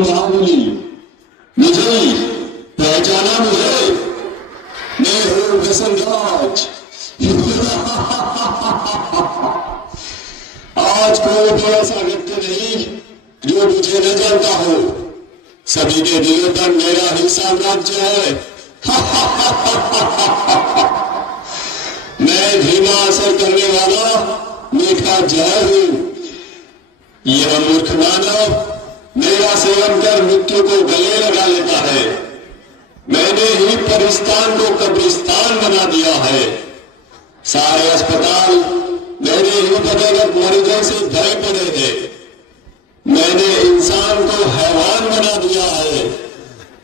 महाबली, मुझे पहचाना मुझे, मैं हूँ वसंतराज। आज कोई भी ऐसा व्यक्ति नहीं जो मुझे न जानता हो, सभी के दिलों पर मेरा ही साम्राज्य है। मैं धीमा असर करने वाला मीठा जहर हूं। यह मूर्ख मानव मेरा सेवन कर मृत्यु को गले लगा लेता है। मैंने ही परिस्तान को कब्रिस्तान बना दिया है। सारे अस्पताल मेरे ही पदेगत मरीजों से भरे पड़े हैं। मैंने इंसान को हैवान बना दिया है।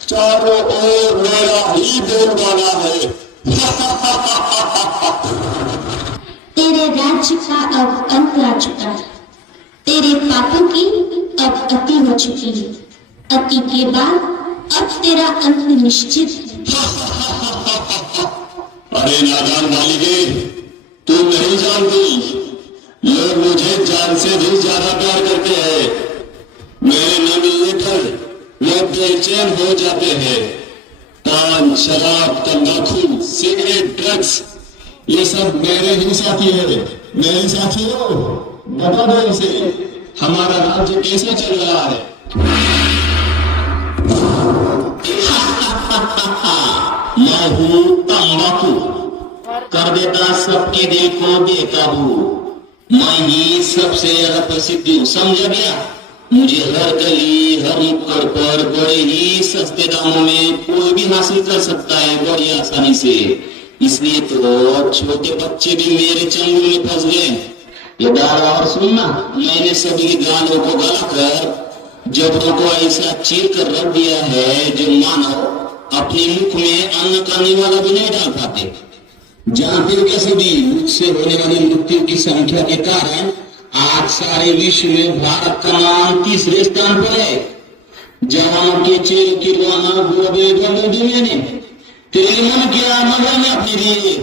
चारों ओर मेरा ही बोलबाला है। तेरे राज्य का अब अंत आ चुका है। तेरे पापों की अब अति हो चुकी है। अति के बाद अब तेरा अंत निश्चित है। अरे नादान बालिके, तू नहीं जानती, लोग मुझे जान से भी ज्यादा प्यार करते हैं। मेरे नाम मिलने पर लोग बेचैन हो जाते हैं। पान, शराब, तंबाकू, सिगरेट, ड्रग्स, ये सब मेरे ही साथी है। मेरे साथी हो, बता दो इसे, हमारा राज्य कैसे चल रहा है? मैं हूँ तंबाकू, कर देता सबके दिल को बेकाबू। मैं ही सबसे ज्यादा प्रसिद्ध हूँ, समझ गया? मुझे हर गली हर नुक्कड़ पर बड़े ही सस्ते दामों में कोई भी हासिल कर सकता है, बड़ी आसानी से। इसलिए तो छोटे बच्चे भी मेरे चंगुल में फंस गए। ये दादा और सुनना, मैंने सभी गालों को गलाकर जबड़ों को ऐसा चीर कर रख दिया है जो मानो अपने मुख में अन्न करने वाला भी नहीं डाल पाते। जहाँ फिर कैसे भी मुझसे होने वाली मृत्यु की संख्या के कारण आज सारे विश्व में भारत का नाम तीसरे स्थान पर है। जवानों के चेहरे की रुआना बोले बोले दुनिया ने तेरे मन किया मजा में अपने लिए।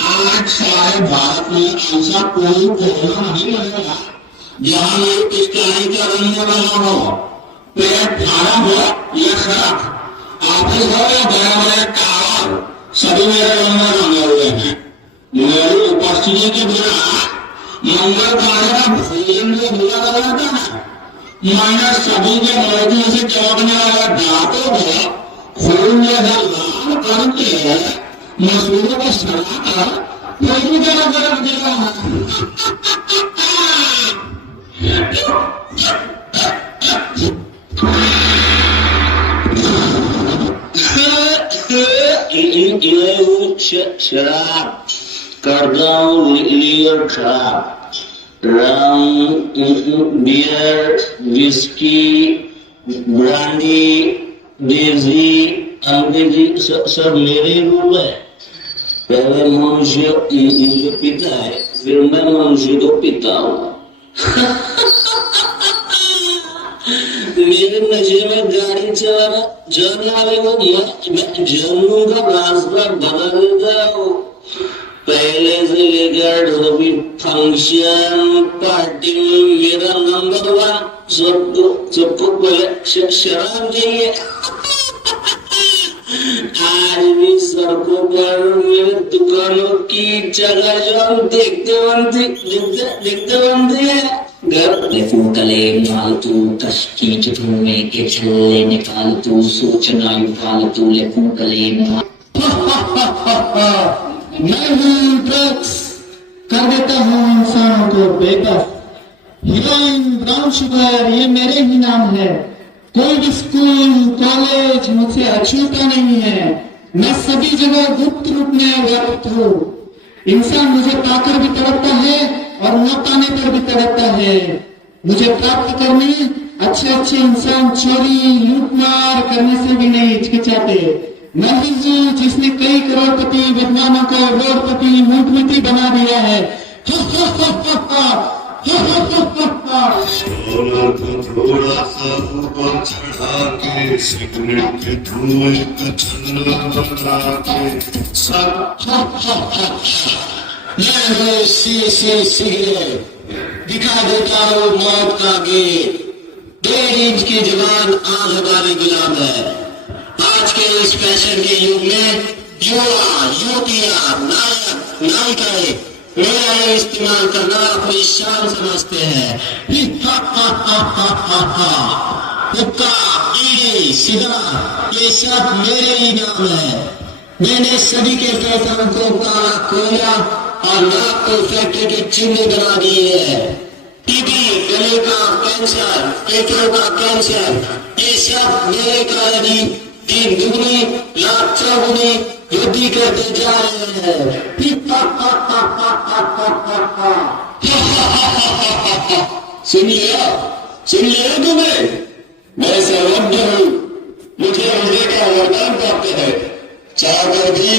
आज सारे भारत में ऐसा कोई कोरोना नहीं लगेगा जहाँ एक स्टाइल का बनने वाला हो, पेट फाड़ा हो या खराब, ऑफिस हो या बड़े बड़े टावर, सभी मेरे बनने बने हुए हैं। मेरी उपस्थिति के बिना मंगल पाने का भोजन जो भूला कर जाता है, मैंने सभी के मौजूद से चौंकने वाला दांतों को खून जैसा लाल करके मसूरों को सड़ाकर पूरी तरह रख दिया है। शराब करता हूँ, लीवर खराब, बियर, विस्की, ब्रांडी, देसी, अंग्रेजी सब मेरे रूप है। पहले मनुष्य मुझे पीता है, फिर मैं मनुष्य को पीता हूँ। मेरे नशे में गाड़ी चलाना जानने वाले को मैं जानू का रास्ता बदल देता हूँ। पहले से लेकर सभी फंक्शन पार्टी में मेरा नंबर 1, सबको पहले शराब चाहिए। आज भी सड़कों पर मेरे दुकानों की जगह जो देखते बनती है। कले फालतू कश की चुटुमें के छल्ले निकालतू सोचना यू फालतू लेकिन कले मैं हूँ ड्रग्स, कर देता हूँ इंसानों को बेकस। हीरोइन, ब्राउन शुगर, ये मेरे ही नाम है। कोई भी स्कूल कॉलेज मुझसे अछूता नहीं है। मैं सभी जगह गुप्त रूप में व्याप्त हूँ। इंसान मुझे पाकर भी तड़पता है और न पाने पर भी तड़पता है। मुझे प्राप्त करने अच्छे अच्छे इंसान चोरी लूटमार करने से भी नहीं हिचकिचाते। मैं ही हूँ जिसने कई करोड़पति विद्वानों को रोडपति मूठमती बना दिया है। सोलर को थोड़ा सा ऊपर चढ़ा के सिगरेट के धुएं का छल्ला बना के मैं हूँ सिगरेट, दिखा देता हूँ मौत का गेट। 1.5 इंच की जवान आज हमारे गुलाम है। आज के इस फैशन के युग में युवा युवतियां नायक नायिकाएं मेरा ये इस्तेमाल करना अपनी शान समझते हैं। हुक्का बीड़ी सिगार ये सब मेरे ही नाम है। मैंने सभी के फैशन को काला कोयला और नाक को फैक्ट्री के चिन्ह बना दिए है। टीबी, गले का कैंसर, फेफड़ों का कैंसर ये सब मेरे कारण ही 3 दुगनी लाख चौगुनी वृद्धि करते जा रहे हैं। सुन लिया तुम्हें? मैं सर्वज्ञ हूँ, मुझे हृदय का वरदान प्राप्त है। चाहकर भी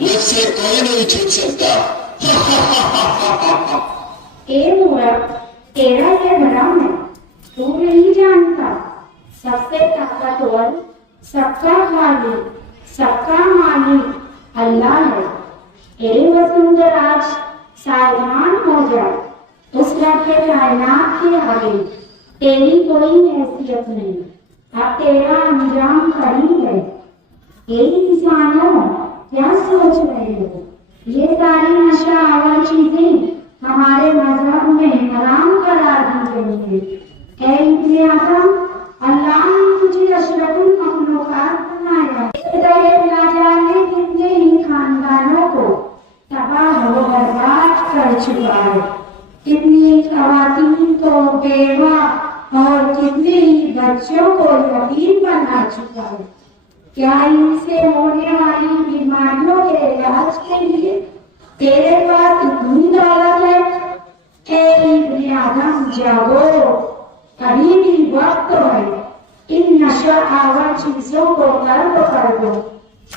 मुझसे कोई नहीं छूट सकता। ए मूर्ख, तेरा ये भ्रम है, तू नहीं जानता सबसे ताकतवर, सबका खालिक, सबका मालिक अल्लाह है। ए वसुंधराज, सावधान हो जा, उस रब के कायनात के आगे तेरी कोई हैसियत नहीं। अब तेरा अंजाम करीब है। किसानों, क्या सोच रहे हो? ये सारी नशा और चीजें हमारे मजहब में हराम करार दी गई है। ऐ इब्ने आदम, अल्लाह ने तुझे अशरफुल मखलूकात बनाया। लाजाने कितने ही खानदानों को तबाह व बर्बाद कर चुका है। कितनी खवातीन को बेवा और कितने ही बच्चों को यतीम बना चुका है। क्या इनसे होने वाली बीमारियों के इलाज के लिए तेरे पास इतनी दौलत है? ऐ इब्ने आदम, जागो, अभी भी वक्त है। इन नशा आवर चीजों को तर्क कर दो।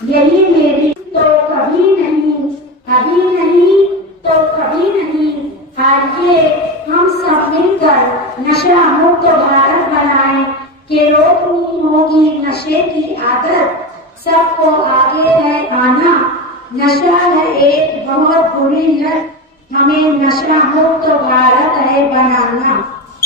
यही मेरी तो कभी नहीं, अभी नहीं तो कभी नहीं। आइए हम सब मिलकर नशा मुक्त भारत बनाएं कि रोकनी होगी नशे की आदत, सबको आगे है आना। नशा है एक बहुत बुरी लत, हमें नशा मुक्त